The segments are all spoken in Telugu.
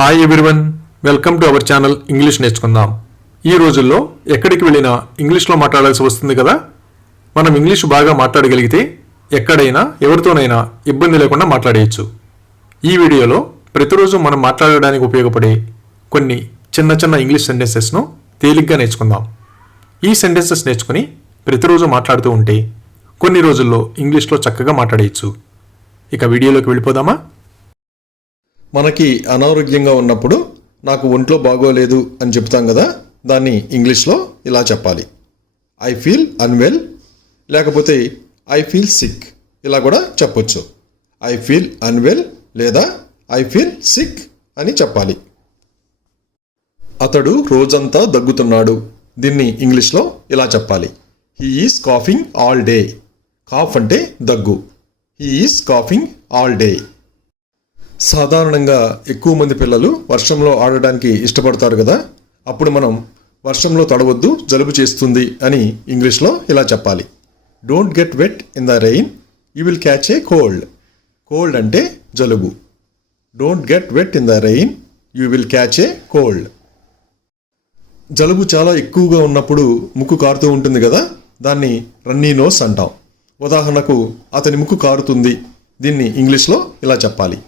Hi everyone, welcome to our channel English నేర్చుకుందాం. ఈ రోజుల్లో ఎక్కడికి వెళ్ళినా ఇంగ్లీష్లో మాట్లాడాల్సి వస్తుంది కదా. మనం ఇంగ్లీష్ బాగా మాట్లాడగలిగితే ఎక్కడైనా ఎవరితోనైనా ఇబ్బంది లేకుండా మాట్లాడేయచ్చు. ఈ వీడియోలో ప్రతిరోజు మనం మాట్లాడడానికి ఉపయోగపడే కొన్ని చిన్న చిన్న ఇంగ్లీష్ సెంటెన్సెస్ను తేలిగ్గా నేర్చుకుందాం. ఈ సెంటెన్సెస్ నేర్చుకుని ప్రతిరోజు మాట్లాడుతూ ఉంటే కొన్ని రోజుల్లో ఇంగ్లీష్లో చక్కగా మాట్లాడేయచ్చు. ఇక వీడియోలోకి వెళ్ళిపోదామా. మనకి అనారోగ్యంగా ఉన్నప్పుడు నాకు ఒంట్లో బాగోలేదు అని చెప్తాం కదా, దాన్ని ఇంగ్లీష్లో ఇలా చెప్పాలి. ఐ ఫీల్ అన్వెల్, లేకపోతే ఐ ఫీల్ సిక్, ఇలా కూడా చెప్పొచ్చు. ఐ ఫీల్ అన్వెల్ లేదా ఐ ఫీల్ సిక్ అని చెప్పాలి. అతడు రోజంతా దగ్గుతున్నాడు, దీన్ని ఇంగ్లీష్లో ఇలా చెప్పాలి. He is coughing all day. Cough అంటే దగ్గు. He is coughing all day. సాధారణంగా ఎక్కువ మంది పిల్లలు వర్షంలో ఆడడానికి ఇష్టపడతారు కదా, అప్పుడు మనం వర్షంలో తడవద్దు, జలుబు చేస్తుంది అని ఇంగ్లీష్లో ఇలా చెప్పాలి. Don't get wet in the rain, you will catch a cold. Cold అంటే జలుబు. Don't get wet in the rain, you will catch a cold. జలుబు చాలా ఎక్కువగా ఉన్నప్పుడు ముక్కు కారుతూ ఉంటుంది కదా, దాన్ని రన్నీ నోస్ అంటాం. ఉదాహరణకు అతని ముక్కు కారుతుంది, దీన్ని ఇంగ్లీష్లో ఇలా చెప్పాలి.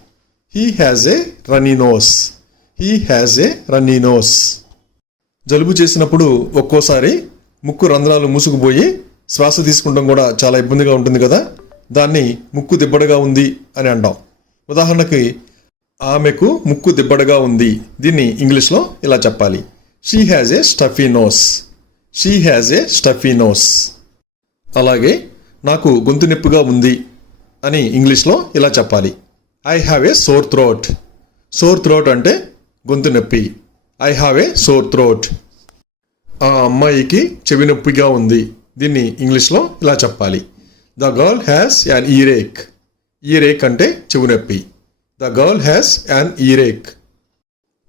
He has a runny nose. He has a runny nose. జలుబు చేసినప్పుడు ఒక్కోసారి ముక్కు రంధ్రాలు మూసుకుపోయి శ్వాస తీసుకుంటాం కూడా చాలా ఇబ్బందిగా ఉంటుంది కదా, దాన్ని ముక్కు దిబ్బడగా ఉంది అని అంటాం. ఉదాహరణకి ఆమెకు ముక్కు దిబ్బడగా ఉంది, దీన్ని ఇంగ్లీష్లో ఇలా చెప్పాలి. She has a stuffy nose. She has a stuffy nose. అలాగే నాకు గొంతు నొప్పిగా ఉంది అని ఇంగ్లీష్లో ఇలా చెప్పాలి. I have a sore throat. Sore throat అంటే గొంతు నొప్పి. I have a sore throat. ఆ అమ్మాయికి చెవి నొప్పిగా ఉంది, దీన్ని ఇంగ్లీష్లో ఇలా చెప్పాలి. The girl has an earache. Earache అంటే చెవి నొప్పి. The girl has an earache.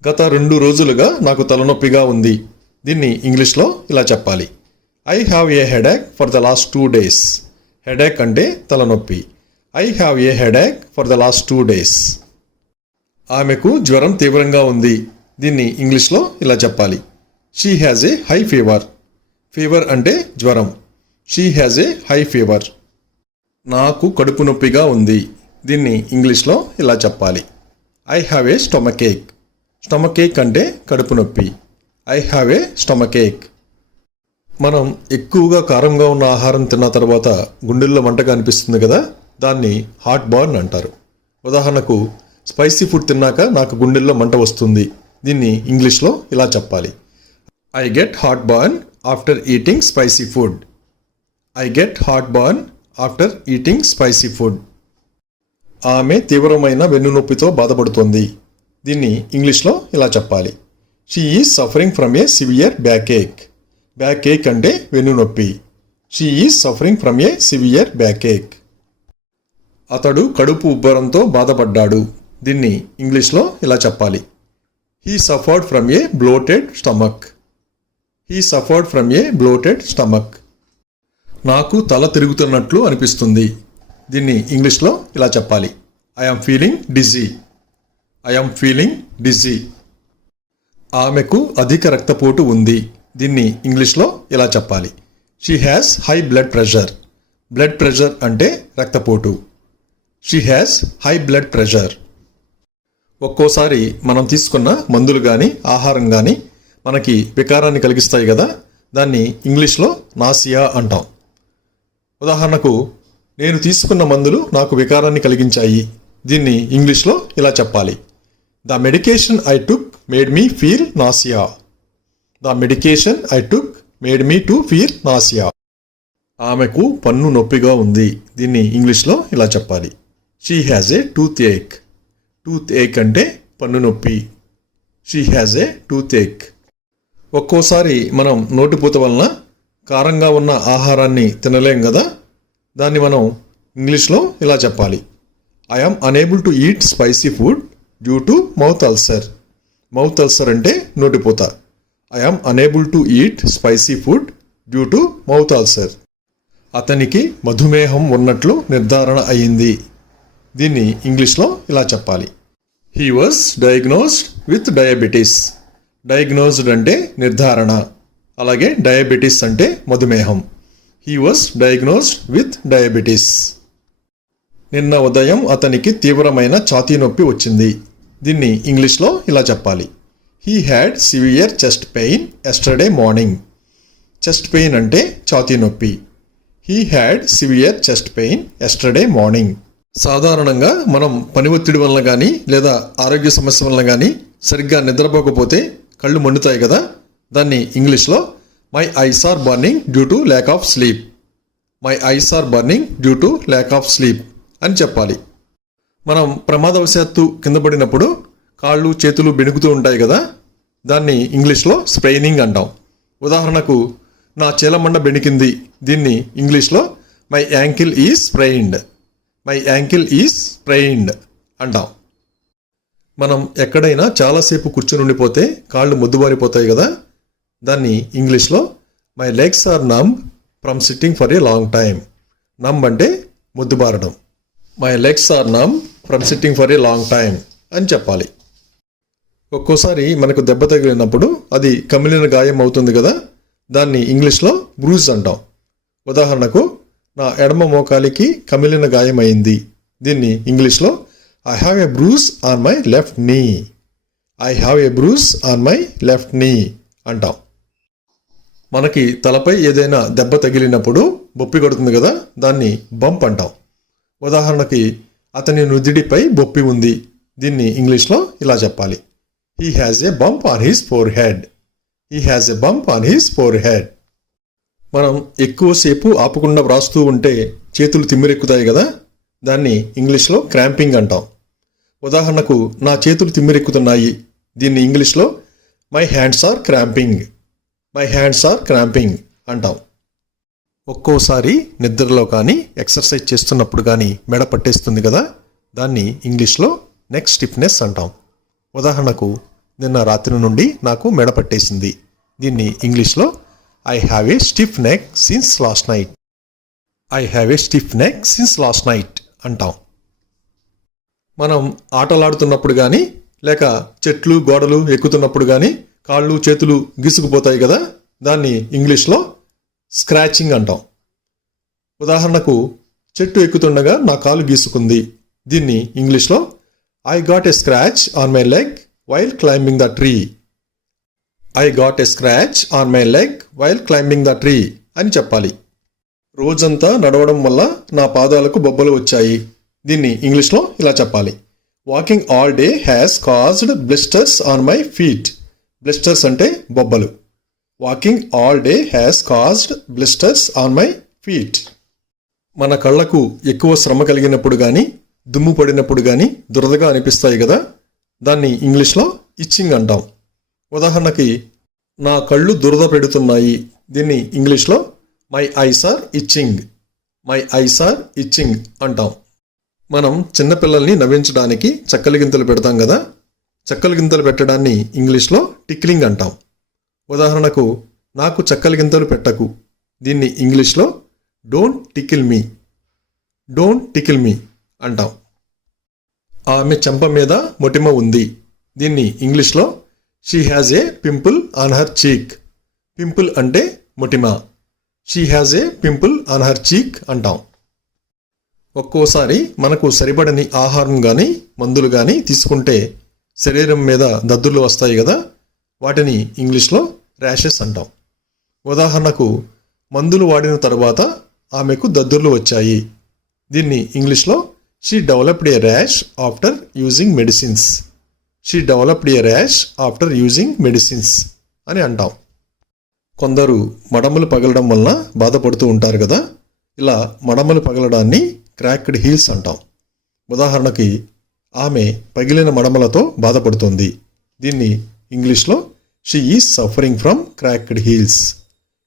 గత 2 రోజులుగా నాకు తలనొప్పిగా ఉంది, దీన్ని ఇంగ్లీష్లో ఇలా చెప్పాలి. I have a headache for the last 2 days. Headache అంటే తలనొప్పి. I have a headache for the last 2 days. ఆమెకు జ్వరం తీవ్రంగా ఉంది, దీన్ని ఇంగ్లీష్లో ఇలా చెప్పాలి. She has a high fever. Fever అంటే జ్వరం. She has a high fever. నాకు కడుపు నొప్పిగా ఉంది, దీన్ని ఇంగ్లీష్లో ఇలా చెప్పాలి. I have a stomach ache. Stomach ache అంటే కడుపు నొప్పి. I have a stomach ache. మనం ఎక్కువగా కారంగా ఉన్న ఆహారం తిన్న తర్వాత గుండెల్లో మంటగా అనిపిస్తుంది కదా, దాన్ని హార్ట్ బర్న్ అంటారు. ఉదాహరణకు స్పైసీ ఫుడ్ తిన్నాక నాకు గుండెల్లో మంట వస్తుంది, దీన్ని ఇంగ్లీష్లో ఇలా చెప్పాలి. I get heartburn after eating spicy food. I get heartburn after eating spicy food. ఆమె తీవ్రమైన వెన్నునొప్పితో బాధపడుతోంది, దీన్ని ఇంగ్లీష్లో ఇలా చెప్పాలి. She is suffering from a severe backache. Backache అంటే వెన్నునొప్పి. She is suffering from a severe backache. అతడు కడుపు ఉబ్బరంతో బాధపడ్డాడు, దీన్ని ఇంగ్లీష్లో ఇలా చెప్పాలి. He suffered from a bloated stomach. He suffered from a bloated stomach. నాకు తల తిరుగుతున్నట్లు అనిపిస్తుంది, దీన్ని ఇంగ్లీష్లో ఇలా చెప్పాలి. I am feeling dizzy. I am feeling dizzy. ఆమెకు అధిక రక్తపోటు ఉంది, దీన్ని ఇంగ్లీష్లో ఇలా చెప్పాలి. She has high blood pressure. Blood pressure అంటే రక్తపోటు. She has high blood pressure. ఒక్కోసారి మనం తీసుకున్న మందులు కానీ ఆహారం కానీ మనకి వికారాన్ని కలిగిస్తాయి కదా, దాన్ని ఇంగ్లీష్లో నాసియా అంటాం. ఉదాహరణకు నేను తీసుకున్న మందులు నాకు వికారాన్ని కలిగించాయి, దీన్ని ఇంగ్లీష్లో ఇలా చెప్పాలి. The medication I took made me feel nausea. The medication I took made me to feel nausea. ఆమెకు పన్ను నొప్పిగా ఉంది, దీన్ని ఇంగ్లీష్లో ఇలా చెప్పాలి. She has a toothache. Toothache అంటే పన్ను నొప్పి. She has a toothache. ఒక్కోసారి మనం నోటిపూత వలన కారంగా ఉన్న ఆహారాన్ని తినలేం కదా, దాన్ని మనం ఇంగ్లీష్లో ఇలా చెప్పాలి. I yam unable to eat spicy food due to mouth ulcer. Mouth ulcer అంటే నోటిపూత. I am unable to eat spicy food due to mouth ulcer. అతనికి మధుమేహం ఉన్నట్లు నిర్ధారణ అయింది, దీన్ని ఇంగ్లీష్లో ఇలా చెప్పాలి. He was diagnosed with diabetes. Diagnosed అంటే నిర్ధారణ, అలాగే డయాబెటీస్ అంటే మధుమేహం. He was diagnosed with diabetes. నిన్న ఉదయం అతనికి తీవ్రమైన ఛాతీ నొప్పి వచ్చింది. దీన్ని ఇంగ్లీష్లో ఇలా చెప్పాలి. He had severe chest pain yesterday morning. Chest pain అంటే ఛాతీ నొప్పి. He had severe chest pain yesterday morning. సాధారణంగా మనం పని ఒత్తిడి వలన కానీ లేదా ఆరోగ్య సమస్య వలన కానీ సరిగ్గా నిద్రపోకపోతే కళ్ళు మండుతాయి కదా, దాన్ని ఇంగ్లీష్లో my eyes are burning due to lack of sleep. My eyes are burning due to lack of sleep అని చెప్పాలి. మనం ప్రమాదవశాత్తు కింద పడినప్పుడు కాళ్ళు చేతులు బెణుకుతూ ఉంటాయి కదా, దాన్ని ఇంగ్లీష్లో స్ప్రెయినింగ్ అంటాం. ఉదాహరణకు నా చీలమండ బెణికింది, దీన్ని ఇంగ్లీష్లో my ankle is sprained. My ankle is sprained అంటాం. మనం ఎక్కడైనా చాలాసేపు కూర్చుని ఉండిపోతే కాళ్ళు మొద్దుబారిపోతాయి కదా, దాన్ని ఇంగ్లీష్లో మై లెగ్స్ ఆర్ నమ్ from sitting for a long time. నమ్ అంటే మొద్దుబారడం. మై లెగ్స్ ఆర్ నమ్ from sitting for a long time అని చెప్పాలి. ఒక్కోసారి మనకు దెబ్బ తగిలినప్పుడు అది కమిలిన గాయం అవుతుంది కదా, దాన్ని ఇంగ్లీష్లో బ్రూజ్ అంటాం. ఉదాహరణకు నా ఎడమ మోకాలికి కమిలిన గాయం అయింది, దీన్ని ఇంగ్లీష్లో I have a bruise on my left knee. I have a bruise on my left knee అంటాం. మనకి తలపై ఏదైనా దెబ్బ తగిలినప్పుడు బొప్పి కొడుతుంది కదా, దాన్ని బంప్ అంటాం. ఉదాహరణకి అతని నుదిడిపై బొప్పి ఉంది, దీన్ని ఇంగ్లీష్లో ఇలా చెప్పాలి. He has a bump on his four head. He has a bump on his four head. మనం ఎక్కువసేపు ఆపకుండా వ్రాస్తూ ఉంటే చేతులు తిమ్మిరెక్కుతాయి కదా, దాన్ని ఇంగ్లీష్లో క్రాంపింగ్ అంటాం. ఉదాహరణకు నా చేతులు తిమ్మిరెక్కుతున్నాయి, దీన్ని ఇంగ్లీష్లో my hands are cramping. My hands are cramping అంటాం. ఒక్కోసారి నిద్రలో కానీ ఎక్సర్సైజ్ చేస్తున్నప్పుడు కానీ మెడ పట్టేస్తుంది కదా, దాన్ని ఇంగ్లీష్లో నెక్ స్టిఫ్నెస్ అంటాం. ఉదాహరణకు నిన్న రాత్రి నుండి నాకు మెడ పట్టేసింది, దీన్ని ఇంగ్లీష్లో I have A stiff neck since last night. I have A stiff neck since last night అంటాం. మనం ఆటలాడుతున్నప్పుడు కానీ లేక చెట్లు గోడలు ఎక్కుతున్నప్పుడు కానీ కాళ్ళు చేతులు గీసుకుపోతాయి కదా, దాన్ని ఇంగ్లీష్లో స్క్రాచింగ్ అంటాం. ఉదాహరణకు చెట్టు ఎక్కుతుండగా నా కాలు గీసుకుంది, దీన్ని ఇంగ్లీష్లో I got a scratch on my leg while climbing the tree. I got a scratch on my leg while climbing the tree అని చెప్పాలి. రోజంతా నడవడం వల్ల నా పాదాలకు బొబ్బలు వచ్చాయి, దీన్ని ఇంగ్లీష్లో ఇలా చెప్పాలి. Walking all day has caused blisters on my feet. Blisters అంటే బొబ్బలు. Walking all day has caused blisters on my feet. మన కళ్ళకు ఎక్కువ శ్రమ కలిగినప్పుడు కానీ దుమ్ము పడినప్పుడు కానీ దురదగా అనిపిస్తాయి కదా, దాన్ని ఇంగ్లీష్లో ఇచ్చింగ్ అంటాం. ఉదాహరణకి నా కళ్ళు దురద పెడుతున్నాయి, దీన్ని ఇంగ్లీష్లో my eyes are itching. My eyes are itching అంటాం. మనం చిన్నపిల్లల్ని నవ్వించడానికి చక్కలి గింతలు పెడతాం కదా, చక్కలి గింతలు పెట్టడాన్ని ఇంగ్లీష్లో టిక్లింగ్ అంటాం. ఉదాహరణకు నాకు చక్కలి గింతలు పెట్టకు, దీన్ని ఇంగ్లీష్లో don't tickle me. Don't tickle me అంటాం. ఆమె చెంప మీద మొటిమ ఉంది, దీన్ని ఇంగ్లీష్లో she has a pimple on her cheek. Pimple అంటే మొటిమ. She has a pimple on her cheek అంటాం. ఒక్కోసారి మనకు సరిపడని ఆహారం కానీ మందులు కానీ తీసుకుంటే శరీరం మీద దద్దుర్లు వస్తాయి కదా, వాటిని ఇంగ్లీష్లో ర్యాషెస్ అంటాం. ఉదాహరణకు మందులు వాడిన తర్వాత ఆమెకు దద్దుర్లు వచ్చాయి, దీన్ని ఇంగ్లీష్లో she developed A rash after using medicines. She developed A rash after using medicines అని అంటాం. కొందరు మడమలు పగలడం వలన బాధపడుతూ ఉంటారు కదా, ఇలా మడమలు పగలడాన్ని క్రాక్డ్ హీల్స్ అంటాం. ఉదాహరణకి ఆమె పగిలిన మడమలతో బాధపడుతుంది, దీన్ని ఇంగ్లీష్లో she is suffering from cracked heels.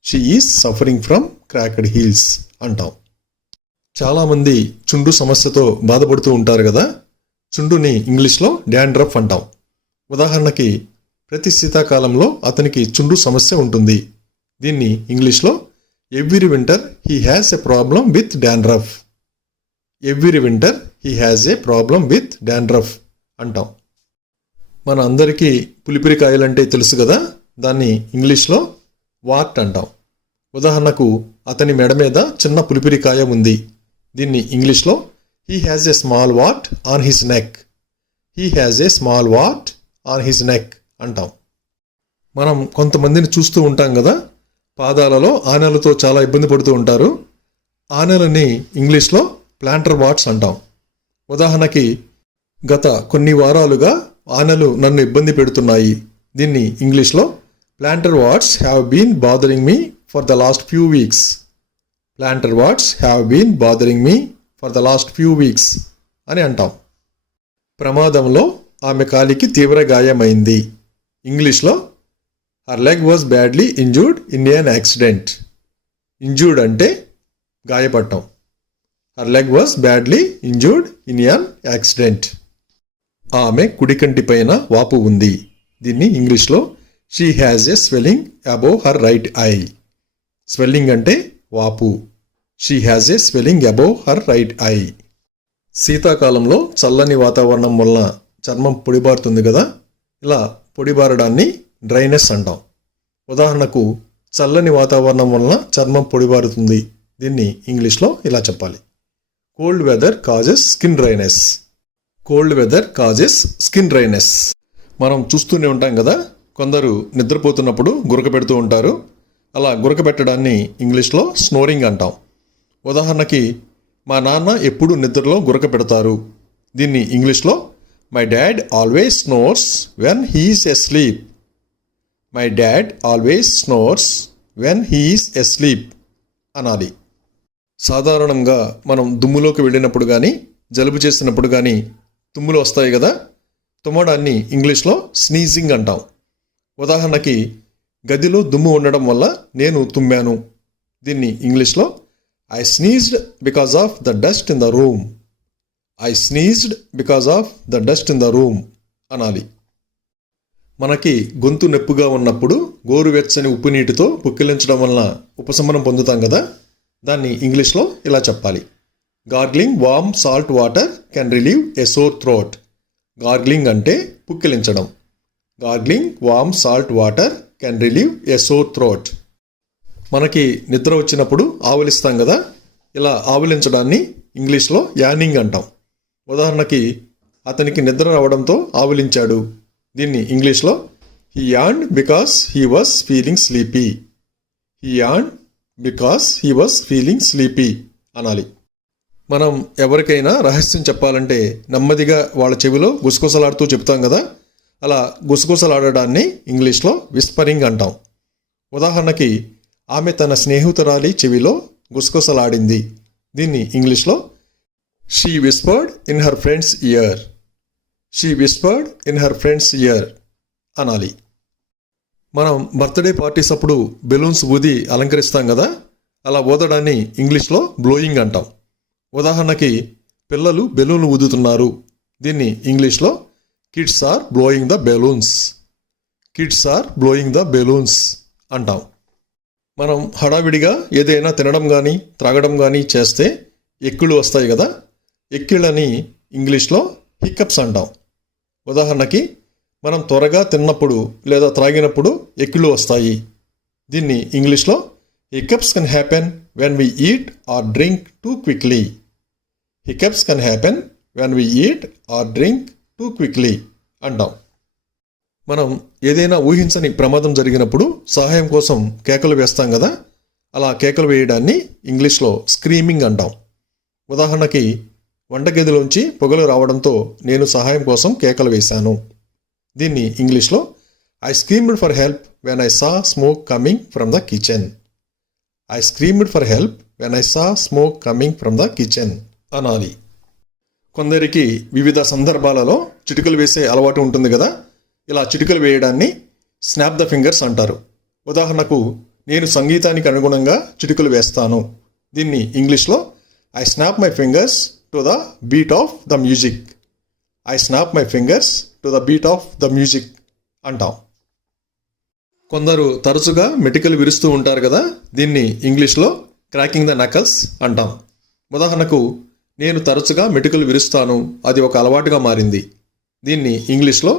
She is suffering from cracked heels అంటాం. చాలామంది చుండు సమస్యతో బాధపడుతూ ఉంటారు కదా, చుండుని ఇంగ్లీష్లో డాండ్రఫ్ అంటాం. ఉదాహరణకి ప్రతి శీతాకాలంలో అతనికి చుండు సమస్య ఉంటుంది, దీన్ని ఇంగ్లీష్లో every winter he has a problem with dandruff. Every winter he has a problem with dandruff అంటాం. మన అందరికీ పులిపిరికాయలంటే తెలుసు కదా, దాన్ని ఇంగ్లీష్లో వార్ట్ అంటాం. ఉదాహరణకు అతని మెడ మీద చిన్న పులిపిరికాయ ఉంది. దీన్ని ఇంగ్లీష్లో he has a small wart on his neck. He has a small wart on his neck అంటాం. మనం కొంతమందిని చూస్తూ ఉంటాం కదా, పాదాలలో ఆనెలతో చాలా ఇబ్బంది పడుతూ ఉంటారు. ఆనెలని ఇంగ్లీష్లో ప్లాంటర్ వార్ట్స్ అంటాం. ఉదాహరణకి గత కొన్ని వారాలుగా ఆనెలు నన్ను ఇబ్బంది పెడుతున్నాయి. దీన్ని ఇంగ్లీష్లో plantar warts have been bothering me for the last few weeks. Plantar warts have been bothering me for the last few weeks అని అంటాం. ప్రమాదంలో ఆమె కాలికి తీవ్ర గాయమైంది. ఇంగ్లీష్లో her leg was badly injured in an accident. Injured అంటే గాయపడటం. Her leg was badly injured in an accident. ఆమె కుడికంటి పైన వాపు ఉంది. దీన్ని ఇంగ్లీష్లో she has a swelling above her right eye. Swelling అంటే వాపు. She has a swelling above her right I. శీతాకాలంలో చల్లని వాతావరణం వలన చర్మం పొడిబారుతుంది కదా, ఇలా పొడిబారడాన్ని డ్రైనెస్ అంటాం. ఉదాహరణకు చల్లని వాతావరణం వలన చర్మం పొడిబారుతుంది. దీన్ని ఇంగ్లీష్లో ఇలా చెప్పాలి, cold weather causes skin dryness. Cold weather causes skin dryness. మనం చూస్తూనే ఉంటాం కదా, కొందరు నిద్రపోతున్నప్పుడు గురక పెడుతూ ఉంటారు. అలా గురక పెట్టడాన్ని ఇంగ్లీష్లో స్నోరింగ్ అంటాం. ఉదాహరణకి మా నాన్న ఎప్పుడు నిద్రలో గురక పెడతారు. దీన్ని ఇంగ్లీష్లో my dad always snores when he's asleep. My dad always snores when he's asleep అనాలి. సాధారణంగా మనం దుమ్ములోకి వెళ్ళినప్పుడు కానీ జలుబు చేసినప్పుడు కానీ తుమ్ములు వస్తాయి కదా, తుమ్మడాన్ని ఇంగ్లీష్లో స్నీజింగ్ అంటాం. ఉదాహరణకి గదిలో దుమ్ము ఉండడం వల్ల నేను తుమ్మాను. దీన్ని ఇంగ్లీష్లో I sneezed because of the dust in the room. I sneezed because of the dust in the room అనాలి. మనకి గొంతు నొప్పిగా ఉన్నప్పుడు గోరువెచ్చని ఉప్పు నీటితో పుక్కిలించడం వలన ఉపశమనం పొందుతాం కదా, దాన్ని ఇంగ్లీష్లో ఇలా చెప్పాలి, gargling warm salt water can relieve a sore throat. Gargling అంటే పుక్కిలించడం. Gargling warm salt water can relieve a sore throat. మనకి నిద్ర వచ్చినప్పుడు ఆవులిస్తాం కదా, ఇలా ఆవులించడాన్ని ఇంగ్లీష్లో యానింగ్ అంటాం. ఉదాహరణకి అతనికి నిద్ర రావడంతో ఆవులించాడు. దీన్ని ఇంగ్లీష్లో he yawned because he was feeling sleepy. He yawned because he was feeling sleepy అనాలి. మనం ఎవరికైనా రహస్యం చెప్పాలంటే నెమ్మదిగా వాళ్ళ చెవిలో గుసగుసలాడుతూ చెప్తాం కదా, అలా గుసగుసలాడడాన్ని ఇంగ్లీష్లో విస్పరింగ్ అంటాం. ఉదాహరణకి ఆమె తన స్నేహితురాలి చెవిలో గుసగుసలాడింది. దీన్ని ఇంగ్లీష్లో she whispered in her friends year. She whispered in her friends year అనాలి. మనం బర్త్డే పార్టీస్ అప్పుడు బెలూన్స్ ఊది అలంకరిస్తాం కదా, అలా ఊదడాన్ని ఇంగ్లీష్లో బ్లోయింగ్ అంటాం. ఉదాహరణకి పిల్లలు బెలూన్లు ఊదుతున్నారు. దీన్ని ఇంగ్లీష్లో kids are blowing the balloons. Kids are blowing the balloons అంటాం. మనం హడావిడిగా ఏదైనా తినడం కానీ త్రాగడం కానీ చేస్తే ఎక్కిళ్ళు వస్తాయి కదా, ఎక్కిళ్ళని ఇంగ్లీష్లో హిక్కప్స్ అంటాం. ఉదాహరణకి మనం త్వరగా తిన్నప్పుడు లేదా త్రాగినప్పుడు ఎక్కిళ్ళు వస్తాయి. దీన్ని ఇంగ్లీష్లో hiccups can happen when we eat or drink too quickly. Hiccups can happen when we eat or drink too quickly అంటాం. మనం ఏదైనా ఊహించని ప్రమాదం జరిగినప్పుడు సహాయం కోసం కేకలు వేస్తాం కదా, అలా కేకలు వేయడాన్ని ఇంగ్లీష్లో స్క్రీమింగ్ అంటాం. ఉదాహరణకి వంటగదిలోంచి పొగలు రావడంతో నేను సహాయం కోసం కేకలు వేశాను. దీన్ని ఇంగ్లీష్లో I screamed for help when I saw smoke coming from the kitchen. I screamed for help when I saw smoke coming from the kitchen అనాలి. కొందరికి వివిధ సందర్భాలలో చిటికలు వేసే అలవాటు ఉంటుంది కదా, ఇలా చిటికలు వేయడాన్ని స్నాప్ ద ఫింగర్స్ అంటారు. ఉదాహరణకు నేను సంగీతానికి అనుగుణంగా చిటికలు వేస్తాను. దీన్ని ఇంగ్లీష్లో I snap my fingers to the beat of the music. I snap my fingers to the beat of the music అంటాం. కొందరు తరచుగా మెటికలు విరుస్తూ ఉంటారు కదా, దీన్ని ఇంగ్లీష్లో క్రాకింగ్ ద నకల్స్ అంటాం. ఉదాహరణకు నేను తరచుగా మెటికలు విరుస్తాను, అది ఒక అలవాటుగా మారింది. దీన్ని ఇంగ్లీష్లో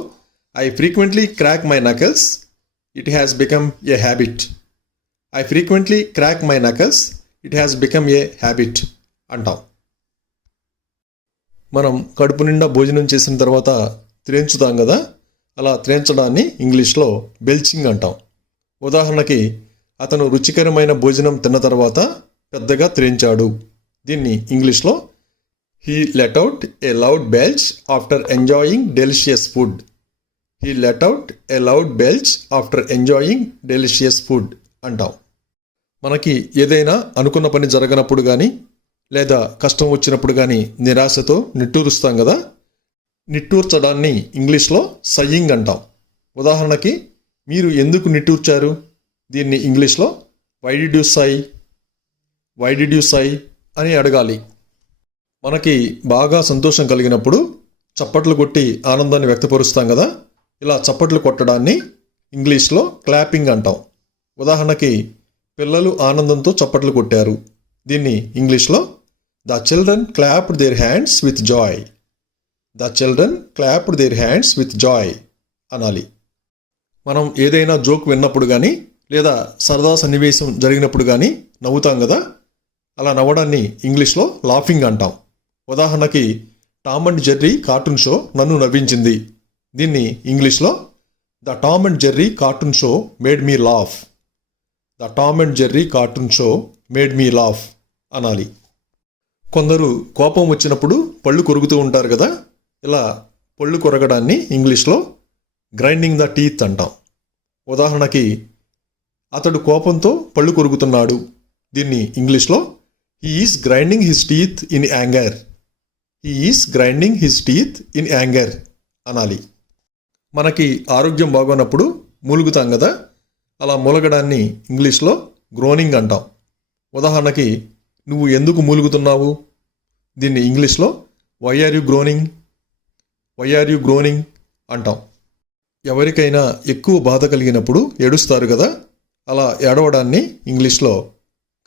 I frequently crack my knuckles, it has become a habit. I frequently crack my knuckles, it has become a habit అంటాం. మనం కడుపు నిండా భోజనం చేసిన తర్వాత త్రేంచుతాం కదా, అలా త్రేంచడాన్ని ఇంగ్లీష్లో బెల్చింగ్ అంటాం. ఉదాహరణకి, అతను రుచికరమైన భోజనం తిన్న తర్వాత పెద్దగా త్రేంచాడు. దీన్ని ఇంగ్లీష్లో he let out a loud belch after enjoying delicious food. He let out a loud belch after enjoying delicious food అంటాం. మనకి ఏదైనా అనుకున్న పని జరగనప్పుడు కానీ లేదా కష్టం వచ్చినప్పుడు కానీ నిరాశతో నిట్టూరుస్తాం కదా, నిట్టూర్చడాన్ని ఇంగ్లీష్లో సయ్యింగ్ అంటాం. ఉదాహరణకి, మీరు ఎందుకు నిట్టూర్చారు? దీన్ని ఇంగ్లీష్లో why did you sigh, why did you sigh అని అడగాలి. మనకి బాగా సంతోషం కలిగినప్పుడు చప్పట్లు కొట్టి ఆనందాన్ని వ్యక్తపరుస్తాం కదా, ఇలా చప్పట్లు కొట్టడాన్ని ఇంగ్లీష్లో క్లాపింగ్ అంటాం. ఉదాహరణకి, పిల్లలు ఆనందంతో చప్పట్లు కొట్టారు. దీన్ని ఇంగ్లీష్లో the children clapped their hands with Joy. The children clapped their hands with Joy అనాలి. మనం ఏదైనా జోక్ విన్నప్పుడు కానీ లేదా సరదా సన్నివేశం జరిగినప్పుడు కానీ నవ్వుతాం కదా, అలా నవ్వడాన్ని ఇంగ్లీష్లో లాఫింగ్ అంటాం. ఉదాహరణకి, Tom and Jerry cartoon show నన్ను నవ్వించింది. దీన్ని ఇంగ్లీష్లో the Tom and Jerry cartoon show made me laugh. The Tom and Jerry cartoon show made me laugh అనాలి. కొందరు కోపం వచ్చినప్పుడు పళ్ళు కొరుకుతూ ఉంటారు కదా, ఇలా పళ్ళు కొరగడాన్ని ఇంగ్లీష్లో గ్రైండింగ్ ద టీత్ అంటాం. ఉదాహరణకి, అతడు కోపంతో పళ్ళు కొరుకుతున్నాడు. దీన్ని ఇంగ్లీష్లో he is grinding his teeth in anger. He is grinding his teeth in anger అనాలి. మనకి ఆరోగ్యం బాగోనప్పుడు మూలుగుతాం కదా, అలా మూలగడాన్ని ఇంగ్లీష్లో గ్రోనింగ్ అంటాం. ఉదాహరణకి, నువ్వు ఎందుకు మూలుగుతున్నావు? దీన్ని ఇంగ్లీష్లో why are you groaning, why are you groaning అంటాం. ఎవరికైనా ఎక్కువ బాధ కలిగినప్పుడు ఏడుస్తారు కదా, అలా ఏడవడాన్ని ఇంగ్లీష్లో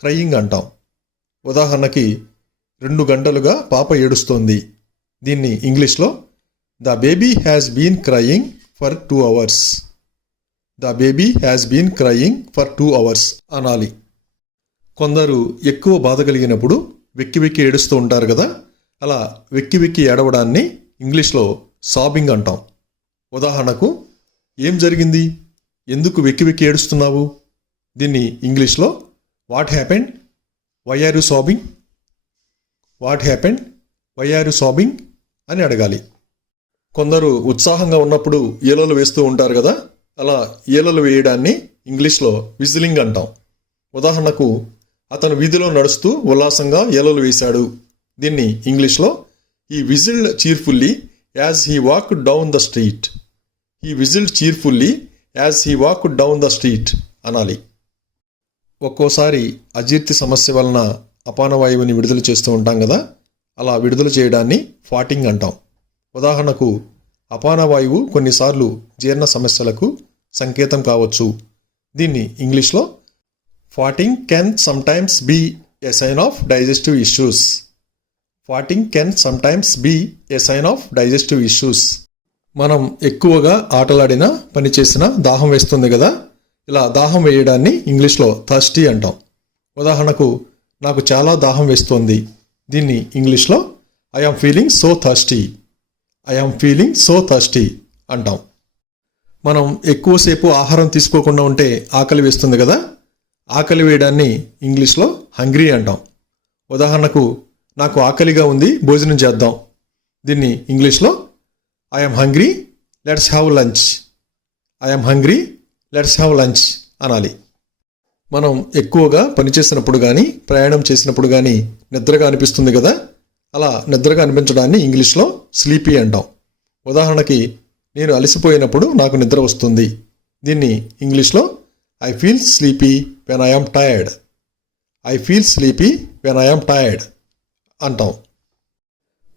క్రయింగ్ అంటాం. ఉదాహరణకి, 2 గంటలుగా పాప ఏడుస్తోంది. దీన్ని ఇంగ్లీష్లో the baby has been crying for 2 hours. The baby has been crying for 2 hours అనాలి. కొందరు ఎక్కువ బాధ కలిగినప్పుడు వెక్కి వెక్కి ఏడుస్తూ ఉంటారు కదా, అలా వెక్కి వెక్కి ఏడవడాన్ని ఇంగ్లీష్లో సాబింగ్ అంటాం. ఉదాహరణకు, ఏం జరిగింది? ఎందుకు వెక్కి వెక్కి ఏడుస్తున్నావు? దీన్ని ఇంగ్లీష్లో what happened, why are you sobbing, what happened, why are you sobbing అని అడగాలి. కొందరు ఉత్సాహంగా ఉన్నప్పుడు ఈలలు వేస్తూ ఉంటారు కదా, అలా ఈలలు వేయడాన్ని ఇంగ్లీష్లో విజిలింగ్ అంటాం. ఉదాహరణకు, అతను వీధిలో నడుస్తూ ఉల్లాసంగా ఈలలు వేశాడు. దీన్ని ఇంగ్లీష్లో he whistled cheerfully as he walked down the street. He whistled cheerfully as he walked down the street అనాలి. ఒక్కోసారి అజీర్తి సమస్య వలన అపానవాయువుని విడుదల చేస్తూ ఉంటాం కదా, అలా విడుదల చేయడాన్ని ఫాటింగ్ అంటాం. ఉదాహరణకు, అపానవాయువు కొన్నిసార్లు జీర్ణ సమస్యలకు సంకేతం కావచ్చు. దీన్ని ఇంగ్లీష్లో farting can sometimes be a sign of digestive issues. Farting can sometimes be a sign of digestive issues. మనం ఎక్కువగా ఆటలాడినా పని చేసినా దాహం వేస్తుంది కదా, ఇలా దాహం వేయడాన్ని ఇంగ్లీష్లో థర్స్టీ అంటాం. ఉదాహరణకు, నాకు చాలా దాహం వేస్తోంది. దీన్ని ఇంగ్లీష్లో I am feeling so thirsty. I am feeling so thirsty అంటాం. మనం ఎక్కువసేపు ఆహారం తీసుకోకుండా ఉంటే ఆకలి వేస్తుంది కదా, ఆకలి వేయడాన్ని ఇంగ్లీష్లో హంగ్రీ అంటాం. ఉదాహరణకు, నాకు ఆకలిగా ఉంది, భోజనం చేద్దాం. దీన్ని ఇంగ్లీష్లో I am hungry, let's have lunch. I am hungry, let's have lunch అనాలి. మనం ఎక్కువగా పనిచేసినప్పుడు కానీ ప్రయాణం చేసినప్పుడు కానీ నిద్రగా అనిపిస్తుంది కదా, అలా నిద్రగా అనిపించడాన్ని ఇంగ్లీష్లో స్లీపీ అంటాం. ఉదాహరణకి, నేను అలసిపోయినప్పుడు నాకు నిద్ర వస్తుంది. దీన్ని ఇంగ్లీష్లో I feel sleepy when I am tired. I feel sleepy when I am tired అంటాం.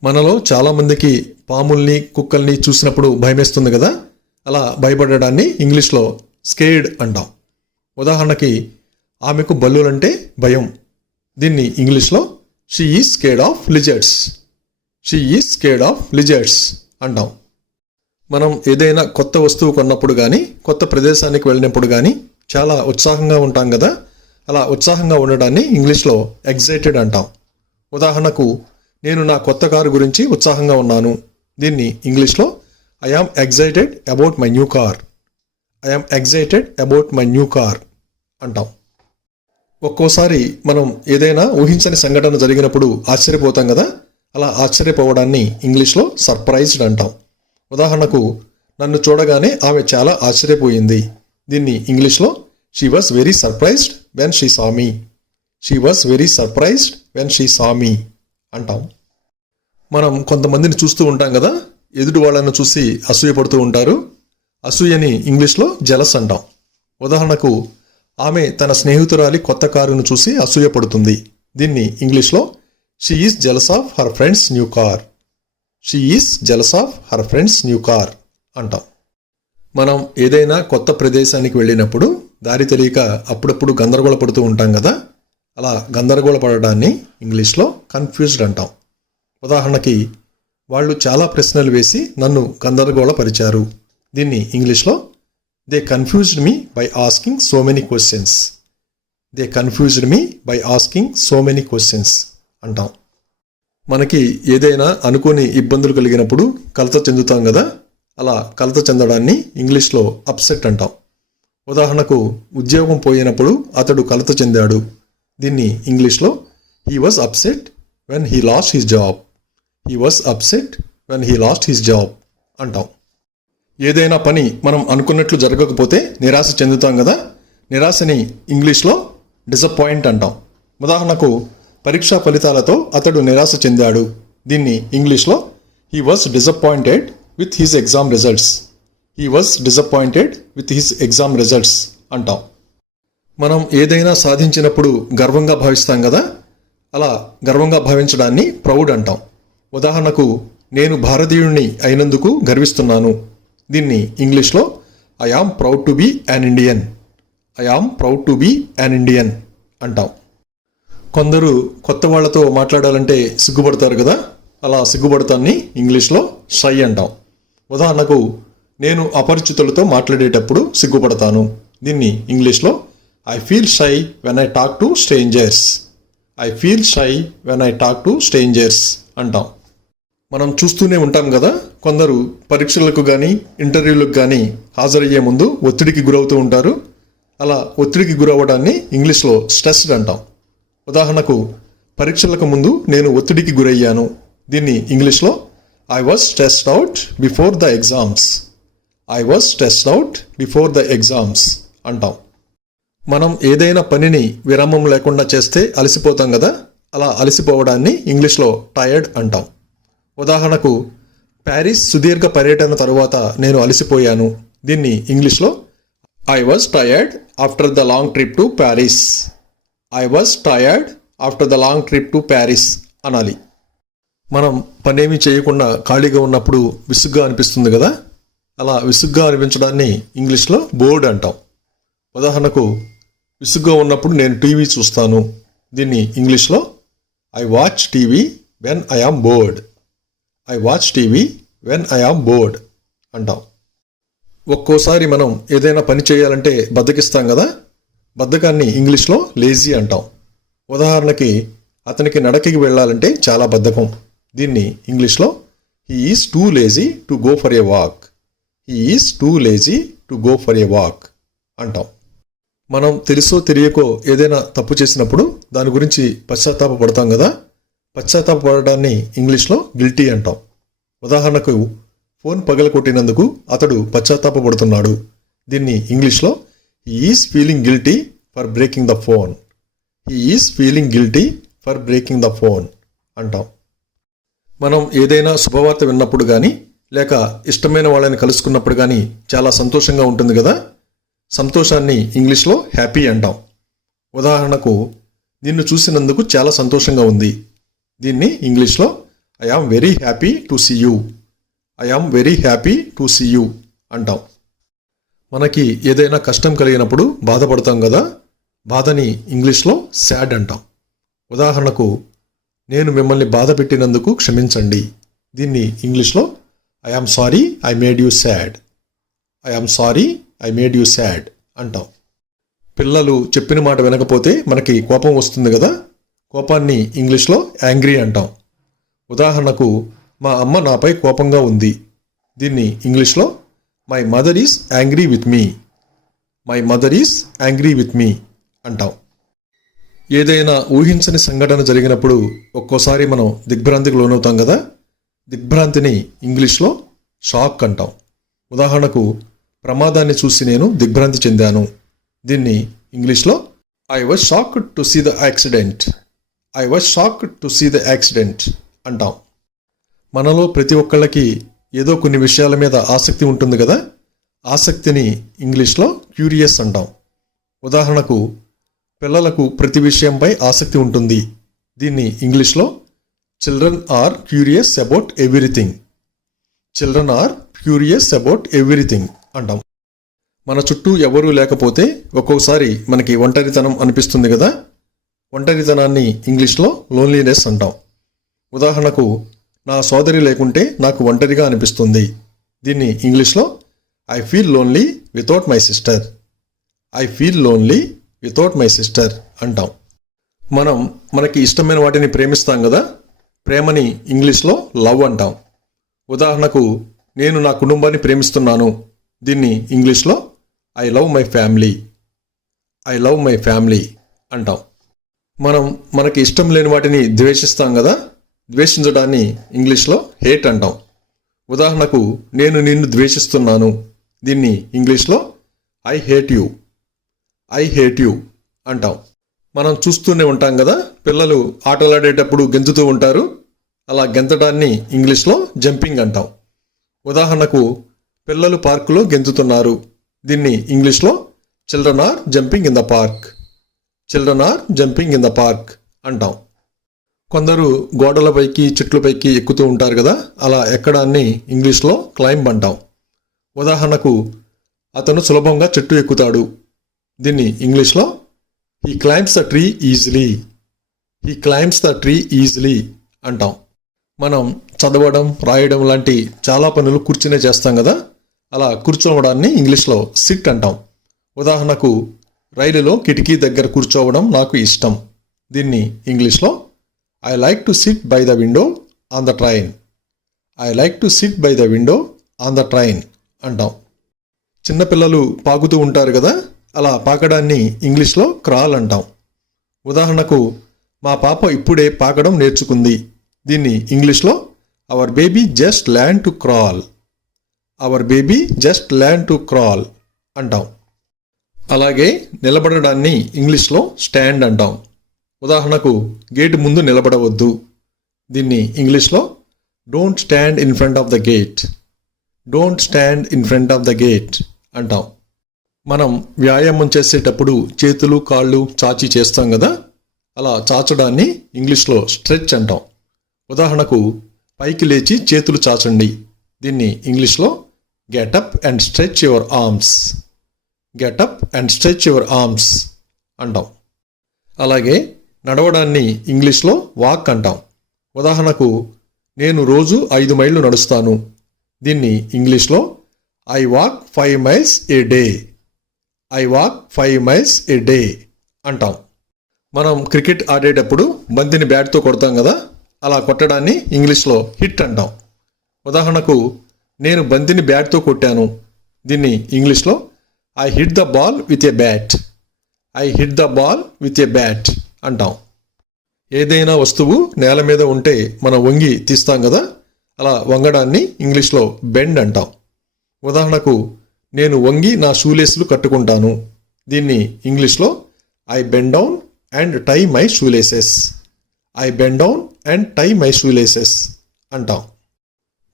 మనలో చాలామందికి పాముల్ని కుక్కల్ని చూసినప్పుడు భయమేస్తుంది కదా, అలా భయపడడాన్ని ఇంగ్లీష్లో స్కేర్డ్ అంటాం. ఉదాహరణకి, ఆమెకు బల్లులంటే భయం. దీన్ని ఇంగ్లీష్లో she is scared of lizards. She is scared of lizards అంటాం. మనం ఏదైనా కొత్త వస్తువు కొన్నప్పుడు కానీ కొత్త ప్రదేశానికి వెళ్ళినప్పుడు కానీ చాలా ఉత్సాహంగా ఉంటాం కదా. అలా ఉత్సాహంగా ఉండడాన్ని ఇంగ్లీష్లో ఎగ్జైటెడ్ అంటాం. ఉదాహరణకు నేను నా కొత్త కారు గురించి ఉత్సాహంగా ఉన్నాను. దీన్ని ఇంగ్లీష్లో I yam excited about my new car. I am excited about my new car అంటాం. ఒక్కోసారి మనం ఏదైనా ఊహించని సంఘటన జరిగినప్పుడు ఆశ్చర్యపోతాం కదా. అలా ఆశ్చర్యపోవడాన్ని ఇంగ్లీష్లో సర్ప్రైజ్డ్ అంటాం. ఉదాహరణకు నన్ను చూడగానే ఆమె చాలా ఆశ్చర్యపోయింది. దీన్ని ఇంగ్లీష్లో she was very surprised when she saw me. She was very surprised when she saw me అంటాం. మనం కొంతమందిని చూస్తూ ఉంటాం కదా, ఎదుటి వాళ్ళను చూసి అసూయపడుతూ ఉంటారు. అసూయని ఇంగ్లీష్లో జెలస్ అంటాం. ఉదాహరణకు ఆమె తన స్నేహితురాలి కొత్త కారును చూసి అసూయపడుతుంది. దీన్ని ఇంగ్లీష్లో she is jealous of her friends new car. She is jealous of her friends new car అంటాం. మనం ఏదైనా కొత్త ప్రదేశానికి వెళ్ళినప్పుడు దారి తెలియక అప్పుడప్పుడు గందరగోళపడుతూ ఉంటాం కదా. అలా గందరగోళపడడాన్ని ఇంగ్లీష్లో కన్ఫ్యూజ్డ్ అంటాం. ఉదాహరణకి వాళ్ళు చాలా ప్రశ్నలు వేసి నన్ను గందరగోళపరిచారు. దీన్ని ఇంగ్లీష్లో they confused me by asking so many questions. They confused me by asking so many questions అంటాం. మనకి ఏదైనా అనుకోని ఇబ్బందులు కలిగినప్పుడు కలత చెందుతాం కదా. అలా కలత చెందడాన్ని ఇంగ్లీష్లో అప్సెట్ అంటాం. ఉదాహరణకు ఉద్యోగం పోయినప్పుడు అతడు కలత చెందాడు. దీన్ని ఇంగ్లీష్లో he was upset when he lost his job. He was upset when he lost his job అంటాం. ఏదైనా పని మనం అనుకున్నట్లు జరగకపోతే నిరాశ చెందుతాం కదా. నిరాశని ఇంగ్లీష్లో డిసప్పాయింట్ అంటాం. ఉదాహరణకు పరీక్షా ఫలితాలతో అతడు నిరాశ చెందాడు. దీన్ని ఇంగ్లీష్లో he was disappointed with his exam results. He was disappointed with his exam results అంటాం. మనం ఏదైనా సాధించినప్పుడు గర్వంగా భావిస్తాం కదా. అలా గర్వంగా భావించడాన్ని ప్రౌడ్ అంటాం. ఉదాహరణకు నేను భారతీయుడిని అయినందుకు గర్విస్తున్నాను. దీన్ని ఇంగ్లీష్లో I am proud to be an Indian. I am proud to be an Indian అంటాం. కొందరు కొత్త వాళ్ళతో మాట్లాడాలంటే సిగ్గుపడతారు కదా. అలా సిగ్గుపడతాన్ని ఇంగ్లీష్లో షై అంటాం. ఉదాహరణకు నేను అపరిచితులతో మాట్లాడేటప్పుడు సిగ్గుపడతాను. దీన్ని ఇంగ్లీష్లో I feel shy when I talk to strangers. I feel shy when I talk to strangers అంటాం. మనం చూస్తూనే ఉంటాం కదా, కొందరు పరీక్షలకు కానీ ఇంటర్వ్యూలకు కానీ హాజరయ్యే ముందు ఒత్తిడికి గురవుతూ ఉంటారు. అలా ఒత్తిడికి గురవ్వడాన్ని ఇంగ్లీష్లో స్ట్రెస్డ్ అంటాం. ఉదాహరణకు పరీక్షలకు ముందు నేను ఒత్తిడికి గురయ్యాను. దీన్ని ఇంగ్లీష్లో I was stressed out before the exams. I was stressed out before the exams అంటాం. మనం ఏదైనా పనిని విరామం లేకుండా చేస్తే అలసిపోతాం కదా. అలా అలసిపోవడాన్ని ఇంగ్లీష్లో టయర్డ్ అంటాం. ఉదాహరణకు ప్యారిస్ సుదీర్ఘ పర్యటన తరువాత నేను అలసిపోయాను. దీన్ని ఇంగ్లీష్లో I was tired after the long trip to Paris. I was tired after the long trip to Paris అనాలి. మనం పనేమీ చేయకుండా ఖాళీగా ఉన్నప్పుడు విసుగ్గా అనిపిస్తుంది కదా. అలా విసుగ్గా అనిపించడాన్ని ఇంగ్లీష్లో బోర్డ్ అంటాం. ఉదాహరణకు విసుగ్గా ఉన్నప్పుడు నేను టీవీ చూస్తాను. దీన్ని ఇంగ్లీష్లో I watch TV when I am board. I watch TV when I am board అంటాం. ఒక్కోసారి మనం ఏదైనా పని చేయాలంటే బద్ధకిస్తాం కదా. బద్ధకాన్ని ఇంగ్లీష్లో లేజీ అంటాం. ఉదాహరణకి అతనికి నడకకి వెళ్ళాలంటే చాలా బద్ధకం. దీన్ని ఇంగ్లీష్లో he is too lazy to go for a walk. He is too lazy to go for a walk అంటాం. మనం తెలుసో తెలియకో ఏదైనా తప్పు చేసినప్పుడు దాని గురించి పశ్చాత్తాపపడతాం కదా. పశ్చాత్తాపపడడాన్ని ఇంగ్లీష్లో గిల్టీ అంటాం. ఉదాహరణకు ఫోన్ పగలకొట్టినందుకు అతడు పశ్చాత్తాపపడుతున్నాడు. దీన్ని ఇంగ్లీష్లో he is feeling guilty for breaking the phone. He is feeling guilty for breaking the phone అంటాం. మనం ఏదైనా శుభవార్త విన్నప్పుడు కానీ లేక ఇష్టమైన వాళ్ళని కలుసుకున్నప్పుడు కానీ చాలా సంతోషంగా ఉంటుంది కదా. సంతోషాన్ని ఇంగ్లీష్లో హ్యాపీ అంటాం. ఉదాహరణకు నిన్ను చూసినందుకు చాలా సంతోషంగా ఉంది. దీన్ని ఇంగ్లీష్లో I am very happy to see you. I am very happy to see you అంటాం. మనకి ఏదైనా కష్టం కలిగినప్పుడు బాధపడతాం కదా. బాధని ఇంగ్లీష్లో సాడ్ అంటాం. ఉదాహరణకు నేను మిమ్మల్ని బాధ పెట్టినందుకు క్షమించండి. దీన్ని ఇంగ్లీష్లో I am sorry I made you sad. I am sorry I made you sad అంటాం. పిల్లలు చెప్పిన మాట వినకపోతే మనకి కోపం వస్తుంది కదా, కోపాన్ని ఇంగ్లీష్లో యాంగ్రీ అంటాం. ఉదాహరణకు మా అమ్మ నాపై కోపంగా ఉంది. దీన్ని ఇంగ్లీష్లో my mother is angry with me. My mother is angry with me అంటాం. ఏదైనా ఊహించని సంఘటన జరిగినప్పుడు ఒక్కోసారి మనం దిగ్భ్రాంతికి లోనవుతాం కదా, దిగ్భ్రాంతిని ఇంగ్లీష్లో షాక్ అంటాం. ఉదాహరణకు ప్రమాదాన్ని చూసి నేను దిగ్భ్రాంతి చెందాను. దీన్ని ఇంగ్లీష్లో I was shocked to see the accident. I was shocked to see the accident అంటాం. మనలో ప్రతి ఒక్కళ్ళకి ఏదో కొన్ని విషయాల మీద ఆసక్తి ఉంటుంది కదా, ఆసక్తిని ఇంగ్లీష్లో క్యూరియస్ అంటాం. ఉదాహరణకు పిల్లలకు ప్రతి విషయంపై ఆసక్తి ఉంటుంది. దీన్ని ఇంగ్లీష్లో children are curious about everything. Children are curious about everything అంటాం. మన చుట్టూ ఎవరూ లేకపోతే ఒక్కొక్కసారి మనకి ఒంటరితనం అనిపిస్తుంది కదా, ఒంటరితనాన్ని ఇంగ్లీష్లో లోన్లీనెస్ అంటాం. ఉదాహరణకు నా సోదరి లేకుంటే నాకు ఒంటరిగా అనిపిస్తుంది. దీన్ని ఇంగ్లీష్లో I feel lonely without my sister. I feel lonely without my sister అంటాం. మనం మనకి ఇష్టమైన వాటిని ప్రేమిస్తాం కదా, ప్రేమని ఇంగ్లీష్లో లవ్ అంటాం. ఉదాహరణకు నేను నా కుటుంబాన్ని ప్రేమిస్తున్నాను. దీన్ని ఇంగ్లీష్లో I love my family. I love my family అంటాం. మనం మనకి ఇష్టం లేని వాటిని ద్వేషిస్తాం కదా, ద్వేషించడాన్ని ఇంగ్లీష్లో హేట్ అంటాం. ఉదాహరణకు నేను నిన్ను ద్వేషిస్తున్నాను. దీన్ని ఇంగ్లీష్లో I hate you. I hate you అంటాం. మనం చూస్తూనే ఉంటాం కదా, పిల్లలు ఆటలాడేటప్పుడు గెంతుతూ ఉంటారు. అలా గెంతడాన్ని ఇంగ్లీష్లో జంపింగ్ అంటాం. ఉదాహరణకు పిల్లలు పార్కులో గెంతుతున్నారు. దీన్ని ఇంగ్లీష్లో children are jumping in the park. Children are jumping in the park అంటాం. కొందరు గోడలపైకి చెట్లపైకి ఎక్కుతూ ఉంటారు కదా, అలా ఎక్కడాన్ని ఇంగ్లీష్లో క్లైంబ్ అంటాం. ఉదాహరణకు అతను సులభంగా చెట్టు ఎక్కుతాడు. దీన్ని ఇంగ్లీష్లో he climbs the tree easily. He climbs the tree easily అంటాం. మనం చదవడం, రాయడం లాంటి చాలా పనులు కూర్చునే చేస్తాం కదా, అలా కూర్చోవడాన్ని ఇంగ్లీష్లో సిట్ అంటాం. ఉదాహరణకు రైలులో కిటికీ దగ్గర కూర్చోవడం నాకు ఇష్టం. దీన్ని ఇంగ్లీష్లో I like to SIT by the window on the train. I like to SIT by the window on the train అంటాం. చిన్నపిల్లలు పాకుతూ ఉంటారు కదా, అలా పాకడాన్ని ఇంగ్లీష్లో క్రాల్ అంటాం. ఉదాహరణకు మా పాప ఇప్పుడే పాకడం నేర్చుకుంది. దీన్ని ఇంగ్లీష్లో hour baby just learn to crawl. Hour baby just learn to crawl అంటాం. అలాగే నిలబడడాన్ని ఇంగ్లీష్లో స్టాండ్ అంటాం. ఉదాహరణకు గేటు ముందు నిలబడవద్దు. దీన్ని ఇంగ్లీష్లో don't stand in front of the gate. Don't stand in front of the gate అంటాం. మనం వ్యాయామం చేసేటప్పుడు చేతులు కాళ్ళు చాచి చేస్తాం కదా, అలా చాచడాన్ని ఇంగ్లీష్లో స్ట్రెచ్ అంటాం. ఉదాహరణకు పైకి లేచి చేతులు చాచండి. దీన్ని ఇంగ్లీష్లో getup and stretch your arms. Getup and stretch your arms అంటాం. అలాగే నడవడాన్ని ఇంగ్లీష్లో వాక్ అంటాం. ఉదాహరణకు నేను రోజు 5 మైళ్ళు నడుస్తాను. దీన్ని ఇంగ్లీష్లో I walk 5 miles A day. I walk 5 miles A day అంటాం. మనం క్రికెట్ ఆడేటప్పుడు బంతిని బ్యాట్తో కొడతాం కదా, అలా కొట్టడాన్ని ఇంగ్లీష్లో హిట్ అంటాం. ఉదాహరణకు నేను బంతిని బ్యాట్తో కొట్టాను. దీన్ని ఇంగ్లీష్లో I hit the ball with a bat. I hit the ball with a bat అంటాం. ఏదైనా వస్తువు నేల మీద ఉంటే మనం వంగి తీస్తాం కదా, అలా వంగడాన్ని ఇంగ్లీష్లో బెండ్ అంటాం. ఉదాహరణకు నేను వంగి నా షూలేసులు కట్టుకుంటాను. దీన్ని ఇంగ్లీష్లో I bend down and tie my shoelaces. I bend down and tie my shoelaces అంటాం.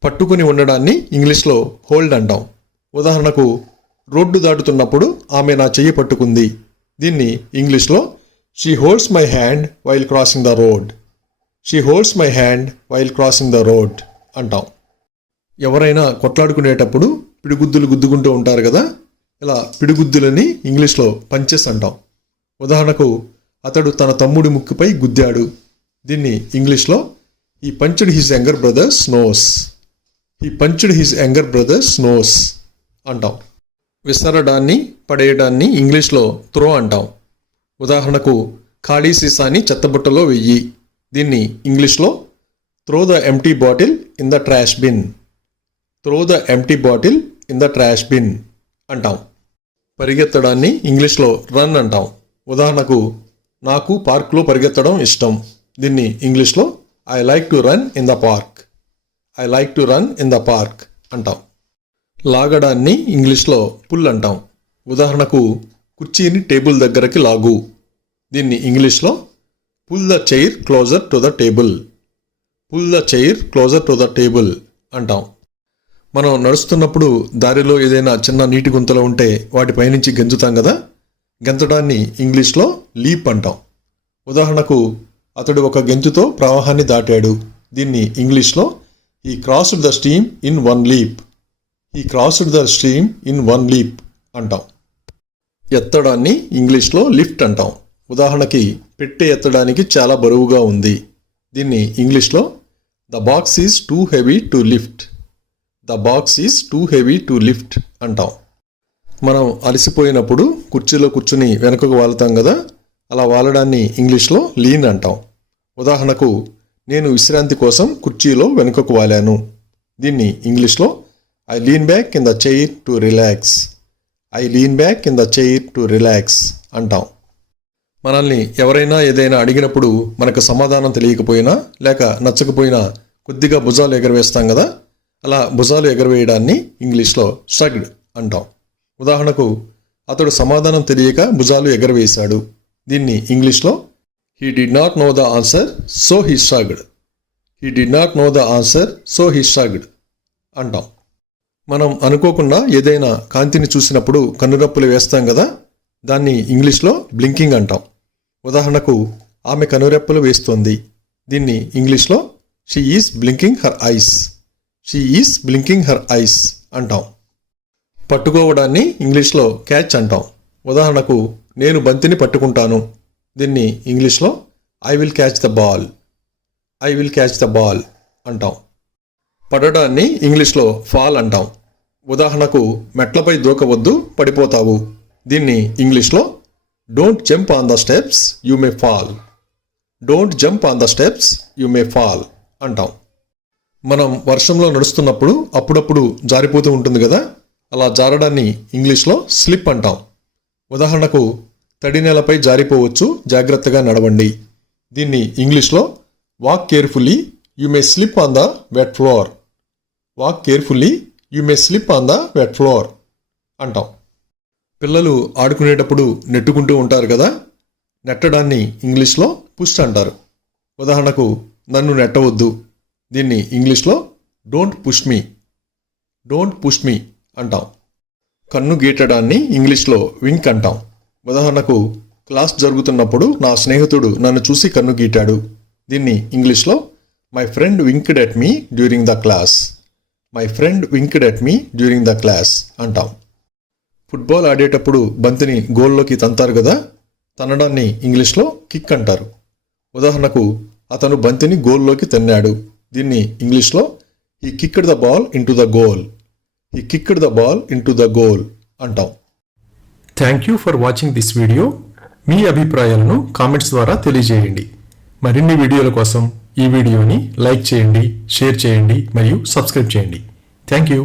పట్టుకుని ఉండడాన్ని ఇంగ్లీష్లో హోల్డ్ అంటాం. ఉదాహరణకు రోడ్డు దాటుతున్నప్పుడు ఆమె నా చెయ్యి పట్టుకుంది. దీన్ని ఇంగ్లీష్లో she holds my hand while crossing the road. She holds my hand while crossing the road అంటాం. ఎవరైనా కొట్లాడుకునేటప్పుడు పిడిగుద్దులు గుద్దుకుంటూ ఉంటారు కదా, ఇలా పిడిగుద్దులని ఇంగ్లీష్లో పంచెస్ అంటాం. ఉదాహరణకు అతడు తన తమ్ముడి ముక్కుపై గుద్దాడు. దీన్ని ఇంగ్లీష్లో he punched his younger brother's nose. He punched his younger brother's nose అంటాం. విసరడాన్ని పడేయడాన్ని ఇంగ్లీష్లో త్రో అంటాం. ఉదాహరణకు ఖాళీ సీసాని చెత్తబుట్టలో వెయ్యి. దీన్ని ఇంగ్లీష్లో throw the empty bottle in the trash bin. Throw the empty bottle in the trash bin అంటాం. పరిగెత్తడాన్ని ఇంగ్లీష్లో రన్ అంటాం. ఉదాహరణకు నాకు పార్క్లో పరిగెత్తడం ఇష్టం. దీన్ని ఇంగ్లీష్లో I like to run in the park. I like to run in the park అంటాం. లాగడాన్ని ఇంగ్లీష్లో పుల్ అంటాం. ఉదాహరణకు కుర్చీని టేబుల్ దగ్గరకి లాగు. దీన్ని ఇంగ్లీష్లో pull the chair closer to the table. Pull the chair closer to the table అంటాం. మనం నడుస్తున్నప్పుడు దారిలో ఏదైనా చిన్న నీటి గుంతలు ఉంటే వాటిపైనుంచి గెంతుతాం కదా, గెంతడాన్ని ఇంగ్లీష్లో లీప్ అంటాం. ఉదాహరణకు అతడు ఒక గెంతుతో ప్రవాహాన్ని దాటాడు. దీన్ని ఇంగ్లీష్లో he crossed the stream in one leap. He crossed the stream in one leap అంటాం. ఎత్తడాన్ని ఇంగ్లీష్లో లిఫ్ట్ అంటాం. ఉదాహరణకి పెట్టె ఎత్తడానికి చాలా బరువుగా ఉంది. దీన్ని ఇంగ్లీష్లో the box is too heavy to lift. The box is too heavy to lift అంటాం. మనం అలసిపోయినప్పుడు కుర్చీలో కూర్చుని వెనుకకు వాలుతాం కదా, అలా వాలడాన్ని ఇంగ్లీష్లో లీన్ అంటాం. ఉదాహరణకు నేను విశ్రాంతి కోసం కుర్చీలో వెనుకకు వాలాను. దీన్ని ఇంగ్లీష్లో I lean back in the chair to relax. I lean back in the chair to relax అంటాం. మనల్ని ఎవరైనా ఏదైనా అడిగినప్పుడు మనకు సమాధానం తెలియకపోయినా లేక నచ్చకపోయినా కొద్దిగా భుజాలు ఎగరవేస్తాం కదా, అలా భుజాలు ఎగరవేయడాన్ని ఇంగ్లీష్లో షగ్డ్ అంటాం. ఉదాహరణకు అతడు సమాధానం తెలియక భుజాలు ఎగరవేశాడు. దీన్ని ఇంగ్లీష్లో he did not know the answer so he shrugged. He did not know the answer so he shrugged అంటాం. మనం అనుకోకుండా ఏదైనా కాంతిని చూసినప్పుడు కన్నురెప్పలు వేస్తాం కదా, దాన్ని ఇంగ్లీష్లో బ్లింకింగ్ అంటాం. ఉదాహరణకు ఆమె కనురెప్పలు వేస్తోంది. దీన్ని ఇంగ్లీష్లో she is blinking her ice. She is blinking her ice అంటాం. పట్టుకోవడాన్ని ఇంగ్లీష్లో క్యాచ్ అంటాం. ఉదాహరణకు నేను బంతిని పట్టుకుంటాను. దీన్ని ఇంగ్లీష్లో I will catch the ball. I will catch the ball అంటాం. పడడాన్ని ఇంగ్లీష్లో ఫాల్ అంటాం. ఉదాహరణకు మెట్లపై దూకవద్దు, పడిపోతావు. దీన్ని ఇంగ్లీష్లో don't jump on the steps you may fall. Don't jump on the steps you may fall అంటాం. మనం వర్షంలో నడుస్తున్నప్పుడు అప్పుడప్పుడు జారిపోతూ ఉంటుంది కదా, అలా జారడాన్ని ఇంగ్లీష్లో స్లిప్ అంటాం. ఉదాహరణకు తడి నేలపై జారిపోవచ్చు, జాగ్రత్తగా నడవండి. దీన్ని ఇంగ్లీష్లో walk carefully you may slip on the wet floor. Walk carefully you may slip on the wet floor అంటాం. పిల్లలు ఆడుకునేటప్పుడు నెట్టుకుంటూ ఉంటారు కదా, నెట్టడాన్ని ఇంగ్లీష్లో పుష్ అంటారు. ఉదాహరణకు నన్ను నెట్టవద్దు. దీన్ని ఇంగ్లీష్లో don't push me. Don't push me అంటాం. కన్ను గీటడాన్ని ఇంగ్లీష్లో వింక్ అంటాం. ఉదాహరణకు క్లాస్ జరుగుతున్నప్పుడు నా స్నేహితుడు నన్ను చూసి కన్ను గీటాడు. దీన్ని ఇంగ్లీష్లో my friend winked at me during the class. My friend winked at me during the class అంటాం. ఫుట్బాల్ ఆడేటప్పుడు బంతిని గోల్లోకి తంతారు కదా, తన్నడాన్ని ఇంగ్లీష్లో కిక్ అంటారు. ఉదాహరణకు అతను బంతిని గోల్లోకి తన్నాడు. దీన్ని ఇంగ్లీష్లో he kicked the ball into the goal. He kicked the ball into the goal అంటాం. Thank you for watching this video. మీ అభిప్రాయాలను కామెంట్స్ ద్వారా తెలియజేయండి. మరిన్ని వీడియోల కోసం ఈ వీడియోని లైక్ చేయండి, షేర్ చేయండి మరియు సబ్స్క్రైబ్ చేయండి. Thank you.